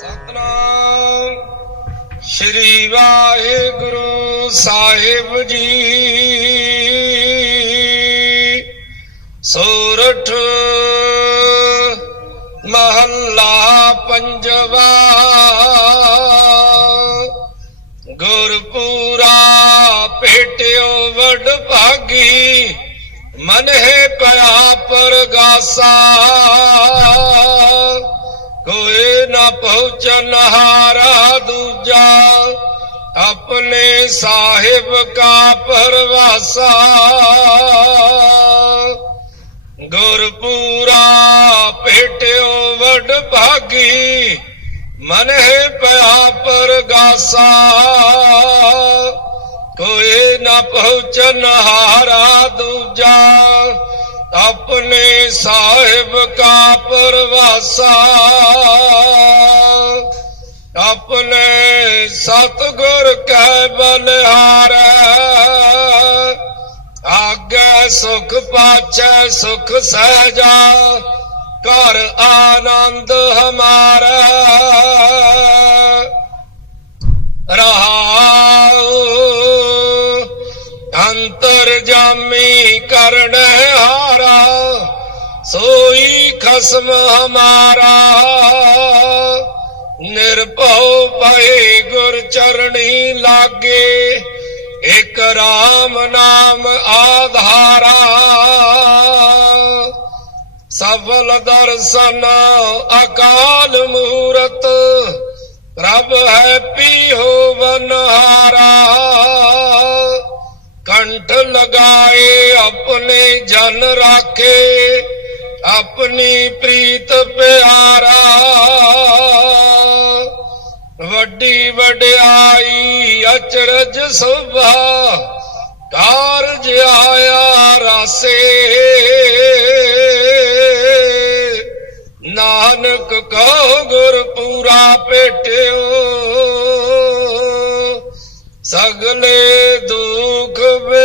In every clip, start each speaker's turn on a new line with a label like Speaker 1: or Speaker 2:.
Speaker 1: ਸਤਨਾਮ ਸ਼੍ਰੀ ਵਾਹਿਗੁਰੂ ਸਾਹਿਬ ਜੀ। ਸੋਰਠ ਮਹੱਲਾ ਪੰਜਵਾ। ਗੁਰਪੂਰਾ ਭੇਟਿਓ ਵਡ ਭਾਗੀ। ਮਨ ਹੈ ਪਿਆ ਪਰਗਾਸਾ, ਕੋਈ ਨਾ ਪਹੁੰਚਨ ਹਾਰਾ ਦੂਜਾ, ਆਪਣੇ ਸਾਹਿਬ ਕਾ ਪਰਵਾਸਾ। ਗੁਰਪੂਰਾ ਭੇਟਿਓ ਵਡ ਭਾਗੀ, ਮਨ ਹੈ ਪਿਆ ਪਰਗਾਸਾ। ਕੋਈ ਨਾ ਪਹੁੰਚਨ ਹਾਰਾ ਦੂਜਾ, ਆਪਣੇ ਸਾਹਿਬ ਕਾ ਪਰਵਾਸਾ। ਆਪਣੇ ਸਤਗੁਰ ਕੈ ਬਲਿਹਾਰੈ, ਆਗੇ ਸੁਖ ਪਾਛੈ, ਸੁਖ ਸਹਜਾ ਕਰ ਆਨੰਦ ਹਮਾਰਾ। ਰਹਾਉ ਜਾਮੀ ਕਰਨ ਹਾਰਾ, ਸੋਈ ਖਸਮ ਹਮਾਰਾ। ਨਿਰਭਉ ਭਏ ਗੁਰ ਚਰਣੀ ਲਾਗੇ, ਇਕ ਰਾਮ ਨਾਮ ਆਧਾਰਾ। ਸਫਲ ਦਰਸ਼ਨ ਅਕਾਲ ਮੂਰਤ, ਪ੍ਰਭ ਹੈ ਪੀਹੋ ਬਨਹਾਰਾ ਕੰਠ ਲਗਾਏ, ਆਪਣੇ ਜਨ ਰਾਖੇ, ਆਪਣੀ ਪ੍ਰੀਤ ਪਿਆਰਾ। ਵੱਡੀ ਵਡਿਆਈ, ਅਚਰਜ ਸੁਭਾ, ਕਾਰਜ ਆਇਆ ਰਾਸੇ। ਨਾਨਕ ਕਹੋ, ਗੁਰ ਪੂਰਾ ਭੇਟਿਓ। ਸਗਲੇ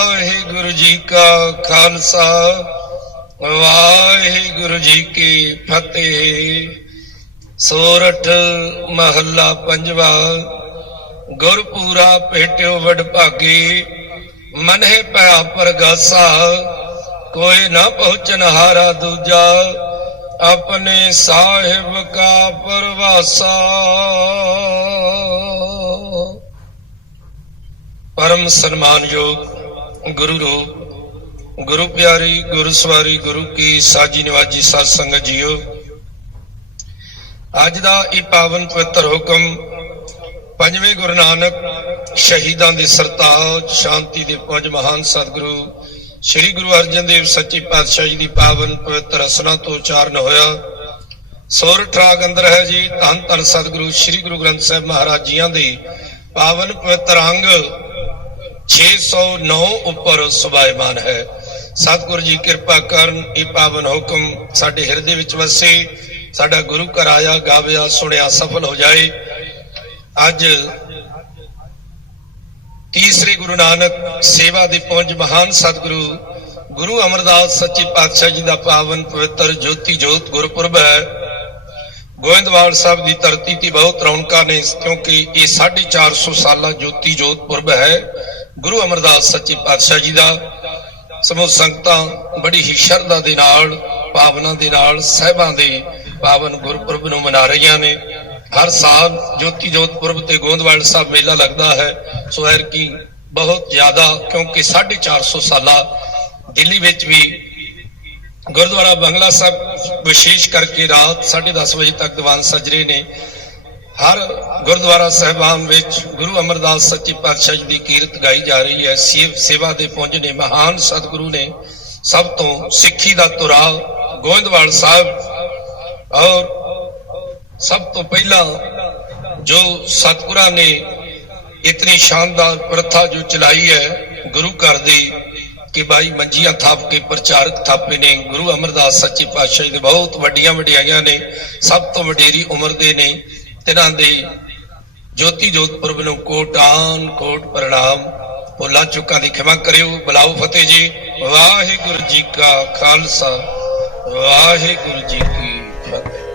Speaker 1: ਵਾਹਿਗੁਰੂ ਜੀ ਕਾ ਖਾਲਸਾ ਵਾਹਿਗੁਰੂ ਜੀ ਕੀ ਫਤਿਹ। ਸੋਰਠ ਮਹੱਲਾ ਪੰਜਵਾ, ਗੁਰਪੂਰਾ ਭੇਟਿਓ ਵਡ ਭਾਗੀ, ਮਨਹਿ ਪਿਆ ਪਰਗਾਸਾ, ਕੋਈ ਨਾ ਪਹੁੰਚਨ ਹਾਰਾ ਦੂਜਾ, ਆਪਣੇ ਸਾਹਿਬ ਕਾ ਪਰਵਾਸਾ। ਪਰਮ ਸਨਮਾਨਯੋਗ ਗੁਰੂ ਰੂਪ ਗੁਰੂ ਪਿਆਰੀ, ਗੁਰੂ ਸਵਾਰੀ, ਗੁਰੂ ਕੀ ਸਾਜੀ ਨਿਵਾਜੀ ਸਾਧ ਸੰਗਤ ਜੀਓ। ਅੱਜ ਦਾ ਇਹ ਪਾਵਨ ਪਵਿੱਤਰ ਹੁਕਮ ਪੰਜਵੇਂ ਗੁਰੂ ਨਾਨਕ ਸ਼ਹੀਦਾਂ ਦੇ ਸਰਤਾਜ, ਸ਼ਾਂਤੀ ਦੇ ਪੁੰਜ ਮਹਾਨ ਸਤਿਗੁਰੂ, ਸ੍ਰੀ ਗੁਰੂ ਅਰਜਨ ਦੇਵ ਸੱਚੇ ਪਾਤਸ਼ਾਹ ਜੀ ਦੀ ਪਾਵਨ ਪਵਿੱਤਰ ਰਸਨਾ ਤੋਂ ਉਚਾਰਨ ਹੋਇਆ। ਸੋਰਠ ਰਾਗ ਅੰਦਰ ਹੈ ਜੀ, ਧੰਨ ਧੰਨ ਸਤਿਗੁਰੂ, ਸ੍ਰੀ ਗੁਰੂ ਗ੍ਰੰਥ ਸਾਹਿਬ ਮਹਾਰਾਜ ਜੀਆਂ ਦੇ ਪਾਵਨ ਪਵਿੱਤਰ ਅੰਗ 609 ਉੱਪਰ ਸੁਭਾਇਮਾਨ ਹੈ। ਸਤਿਗੁਰੂ ਜੀ ਕਿਰਪਾ ਕਰਨ, ਇਹ ਪਾਵਨ ਹੁਕਮ ਸਾਡੇ ਹਿਰਦੇ ਵਿੱਚ ਵਸੇ, ਸਾਡਾ ਗੁਰੂ ਘਰ ਆਇਆ, ਗਾਵਿਆ, ਸੁਣਿਆ, ਸਫਲ ਹੋ ਜਾਏ। ਅੱਜ ਤੀਸਰੇ ਗੁਰੂ ਨਾਨਕ ਸੇਵਾ ਦੇ ਪੁੰਜ ਮਹਾਨ ਸਤਿਗੁਰੂ ਗੁਰੂ ਅਮਰਦਾਸ ਸੱਚੇ ਪਾਤਸ਼ਾਹ ਜੀ ਦਾ ਪਾਵਨ ਪਵਿੱਤਰ ਜੋਤੀ ਜੋਤ ਗੁਰਪੁਰਬ ਹੈ। ਗੋਇੰਦਵਾਲ ਸਾਹਿਬ ਦੀ ਧਰਤੀ ਤੇ ਬਹੁਤ ਰੌਣਕਾਂ ਨੇ, ਕਿਉਂਕਿ ਇਹ 450 ਸਾਲਾ ਜੋਤੀ ਜੋਤ ਪੁਰਬ ਹੈ। ਗੁਰੂ ਅਮਰਦਾਸ ਸੱਚੇ ਪਾਤਸ਼ਾਹ ਜੀ ਦਾ, ਸਮੂਹ ਸੰਗਤਾਂ ਬੜੀ ਹੀ ਸ਼ਰਧਾ ਦੇ ਨਾਲ, ਭਾਵਨਾ ਦੇ ਨਾਲ, ਸਹਿਬਾਂ ਦੇ ਪਾਵਨ ਗੁਰਪੁਰਬ ਨੂੰ ਮਨਾ ਰਹੀਆਂ ਨੇ। ਹਰ ਸਾਲ ਜੋਤੀ ਜੋਤ ਪੁਰਬ ਤੇ ਗੋਂਦਵਾਲ ਸਾਹਿਬ ਮੇਲਾ ਲੱਗਦਾ ਹੈ। ਸੋ ਐਰ ਕੀ ਬਹੁਤ ਜ਼ਿਆਦਾ, ਕਿਉਂਕਿ 450 ਸਾਲਾ ਦਿੱਲੀ ਵਿੱਚ ਵੀ ਗੁਰਦੁਆਰਾ ਬੰਗਲਾ ਸਾਹਿਬ ਵਿਸ਼ੇਸ਼ ਕਰਕੇ ਰਾਤ 10:30 ਵਜੇ ਤੱਕ ਦੀਵਾਨ ਸਜਰੇ ਨੇ। ਹਰ ਗੁਰਦੁਆਰਾ ਸਾਹਿਬਾਨ ਵਿੱਚ ਗੁਰੂ ਅਮਰਦਾਸ ਸੱਚੇ ਪਾਤਸ਼ਾਹ ਜੀ ਦੀ ਕੀਰਤ ਗਾਈ ਜਾ ਰਹੀ ਹੈ। ਸੇਵ, ਸੇਵਾ ਦੇ ਪੁੰਜ ਨੇ, ਮਹਾਨ ਸਤਿਗੁਰੂ ਨੇ ਸਭ ਤੋਂ ਸਿੱਖੀ ਦਾ ਤੁਰਾ ਗੋਇੰਦਵਾਲ ਸਾਹਿਬ ਔਰ ਸਭ ਤੋਂ ਪਹਿਲਾਂ ਜੋ ਸਤਿਗੁਰਾਂ ਨੇ ਇਤਨੀ ਸ਼ਾਨਦਾਰ ਪ੍ਰਥਾ ਜੋ ਚਲਾਈ ਹੈ ਗੁਰੂ ਘਰ ਦੀ ਕਿ ਬਾਈ ਮੰਜੀਆਂ ਥਾਪ ਕੇ ਪ੍ਰਚਾਰਕ ਥਾਪੇ ਨੇ, ਗੁਰੂ ਅਮਰਦਾਸ ਸੱਚੇ ਪਾਤਸ਼ਾਹ ਜੀ ਦੇ ਬਹੁਤ ਵੱਡੀਆਂ ਵਡਿਆਈਆਂ ਨੇ, ਸਭ ਤੋਂ ਵਡੇਰੀ ਉਮਰ ਦੇ ਨੇ ਤਿਨਾਂ ਦੇ ਜੋਤੀ ਜੋਤ ਪੁਰਬ ਨੂੰ ਕੋਟਾਨ ਕੋਟ ਪ੍ਰਣਾਮ। ਭੁੱਲਾਂ ਚੁੱਕਾਂ ਦੀ ਖਿਮਾ ਕਰਿਓ। ਬੁਲਾਓ ਫਤਿਹ ਜੀ। ਵਾਹਿਗੁਰੂ ਜੀ ਕਾ ਖਾਲਸਾ। ਵਾਹਿਗੁਰੂ ਜੀ ਕੀ ਫਤਿਹ।